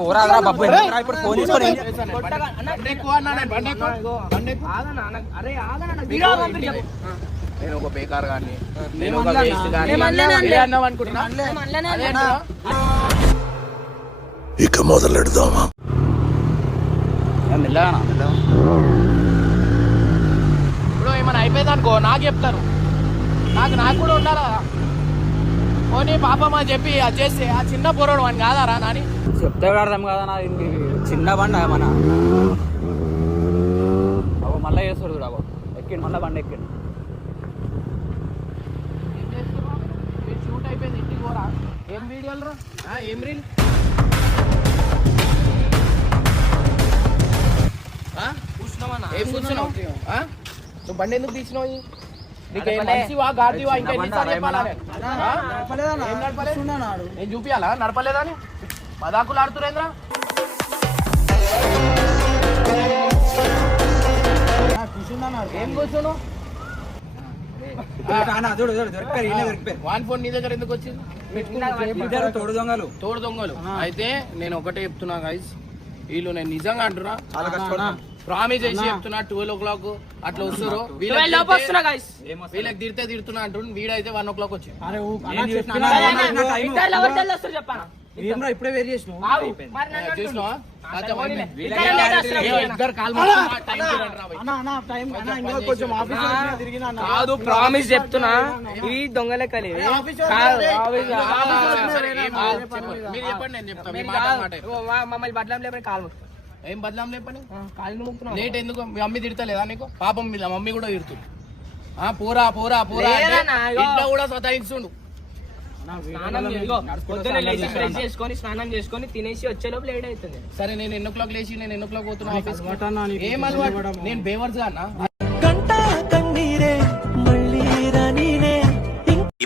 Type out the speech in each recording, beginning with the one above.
ఊరాదరా బాబు ఇప్పుడు ఫోన్ తీసుకొని. నేను ఒక బేకార్ గాని నేను ఒక వేస్ట్ గాని అన్నావు అనుకుంటున్నా. ఇక మొదలెడదామా మెల్లగానా? ఇప్పుడు ఏమైనా అయిపోయింది అనుకో నాకు చెప్తారు నాకు నాకు కూడా ఉండాలా పోనీ పాపం అని చెప్పి అది చేస్తే ఆ చిన్న పొరడు అని కాదారా నాని? చెప్తే అర్థం కదా నా చిన్న బండ మన. అవు మళ్ళీ చేస్తాడు చూడు అవు ఎక్కిండు మళ్ళీ బండి ఎక్కిండు. షూట్ అయిపోయింది ఇంటికి పోరా? ఏం వీడియోలు రా? ఏం రీల్? ఆ? ఏం కూర్చున్నావు? నువ్వు బండి ఎందుకు తీసినావు? నేను? చూపియాలా? నడపలేదని? మదాకులు ఆడుతురేంద్రా. ఏం కూర్చున్నావు? వాన్ ఫోన్ నీ దగ్గర ఎందుకు వచ్చింది? తోడు దొంగలు. తోడు దొంగలు. అయితే నేను ఒకటే చెప్తున్నా గైస్ వీళ్ళు నేను నిజంగా అంటున్నా. చాలా కష్టపడుతున్నా ప్రామిస్ చేసి చెప్తున్నా ట్వెల్వ్ ఓ క్లాక్ అట్లా వస్తారు వీళ్ళకి తిడితే తిడుతున్నా అంటుండు వీడైతే వన్ ఓ క్లాక్? ఏమ్రా ఇప్పుడే వేరు. కాదు ప్రామిస్ చెప్తున్నా ఈ దొంగలే కలి ఏ ఆఫీస్లో కాదు, రే? ఆఫీస్లో. ఆ, ఆఫీస్లో సరే, రే, ఏం నా కాదు, పని చెప్పండి. మీద. మీరు చెప్పండి నేను చెప్తాను మీ మీరు మాట కాదు, మాట ఓ, మా- మమ్మల్ని బట్టలం కాలు ఏం బదలాం లేపని? లేట్ ఎందుకు? మీ మమ్మీ తిడతలేదా నీకు? పాపం మీ మమ్మీ కూడా తిడుతుంది. ఆ పోరా పోరా పోరా. ఇంట్లో కూడా సతాయిస్తుండు చేసుకొని స్నానం చేసుకొని తినేసి వచ్చేలోపు లేట్ అవుతుంది. సరే నేను ఎన్నో క్లాక్ లేచి నేను ఎన్నో క్లాక్ పోతున్నా ఆఫీస్ అలవాటు అన్నా, నీకు ఏం అలవాటు? నేను బేవర్స్ అన్నా?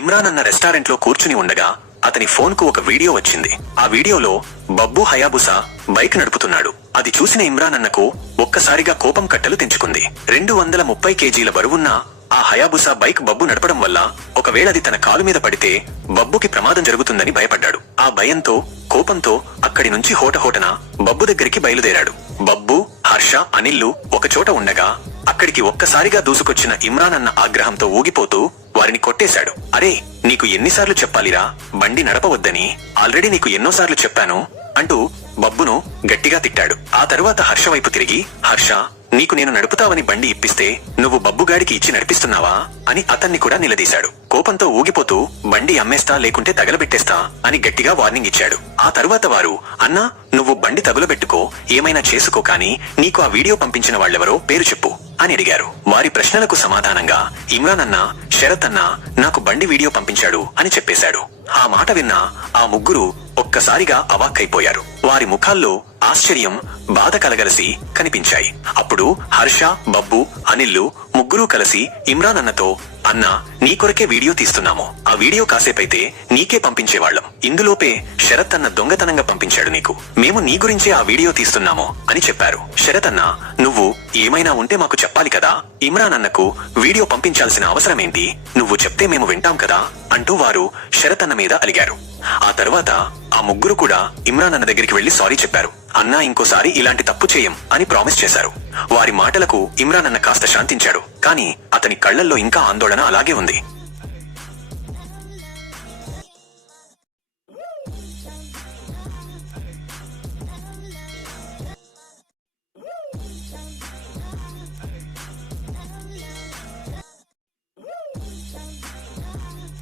ఇమ్రాన్ అన్న రెస్టారెంట్లో కూర్చుని ఉండగా అతని ఫోన్కు ఒక వీడియో వచ్చింది. ఆ వీడియోలో బబ్బు హయాబుసా బైక్ నడుపుతున్నాడు. అది చూసిన ఇమ్రాన్ అన్నకు ఒక్కసారిగా కోపం కట్టలు తెంచుకుంది. రెండు వందల ముప్పై కేజీల బరువున్న ఆ హయాబుసా బైక్ బబ్బు నడపడం వల్ల ఒకవేళ అది తన కాలు మీద పడితే బబ్బుకి ప్రమాదం జరుగుతుందని భయపడ్డాడు. ఆ భయంతో కోపంతో అక్కడి నుంచి హోటహోటన బబ్బు దగ్గరికి బయలుదేరాడు. బబ్బు హర్ష అనిల్లు ఒకచోట ఉండగా అక్కడికి ఒక్కసారిగా దూసుకొచ్చిన ఇమ్రాన్ అన్న ఆగ్రహంతో ఊగిపోతూ వారిని కొట్టేశాడు. అరే నీకు ఎన్నిసార్లు చెప్పాలిరా? బండి నడపవద్దని ఆల్రెడీ నీకు ఎన్నోసార్లు చెప్పాను అంటూ బబ్బును గట్టిగా తిట్టాడు. ఆ తరువాత హర్ష వైపు తిరిగి హర్ష నీకు నేను నడుపుతావని బండి ఇప్పిస్తే నువ్వు బబ్బుగాడికి ఇచ్చి నడిపిస్తున్నావా? అని అతన్ని కూడా నిలదీశాడు. కోపంతో ఊగిపోతూ బండి అమ్మేస్తా లేకుంటే తగలబెట్టేస్తా అని గట్టిగా వార్నింగ్ ఇచ్చాడు. ఆ తరువాత వారు అన్నా నువ్వు బండి తగులబెట్టుకో ఏమైనా చేసుకో కానీ నీకు ఆ వీడియో పంపించిన వాళ్ళెవరో పేరు చెప్పు అని అడిగారు. వారి ప్రశ్నలకు సమాధానంగా ఇమ్రాన్ అన్న శరత్ అన్న నాకు బండి వీడియో పంపించాడు అని చెప్పేశాడు. ఆ మాట విన్న ఆ ముగ్గురు ఒక్కసారిగా అవాక్కైపోయారు. వారి ముఖాల్లో ఆశ్చర్యం బాధ కలగలసి కనిపించాయి. అప్పుడు హర్ష బబ్బు అనిల్లు ముగ్గురూ కలిసి ఇమ్రాన్ అన్నతో అన్నా నీ కొరకే వీడియో తీస్తున్నాము. ఆ వీడియో కాసేపైతే నీకే పంపించేవాళ్ళం. ఇందులోపే శరత్ అన్న దొంగతనంగా పంపించాడు నీకు. మేము నీ గురించే ఆ వీడియో తీస్తున్నాము అని చెప్పారు. శరత్ అన్న నువ్వు ఏమైనా ఉంటే మాకు చెప్పాలి కదా? ఇమ్రాన్ అన్నకు వీడియో పంపించాల్సిన అవసరమేంటి? నువ్వు చెప్తే మేము వింటాం కదా? అంటూ వారు శరత్ అన్న మీద అలిగారు. ఆ తర్వాత ఆ ముగ్గురు కూడా ఇమ్రాన్ అన్న దగ్గరికి వెళ్ళి సారీ చెప్పారు. అన్నా ఇంకోసారి ఇలాంటి తప్పు చేయం అని ప్రామిస్ చేశారు. వారి మాటలకు ఇమ్రాన్ అన్న కాస్త శాంతించాడు. కానీ అతని కళ్ళల్లో ఇంకా ఆందోళన అలాగే ఉంది.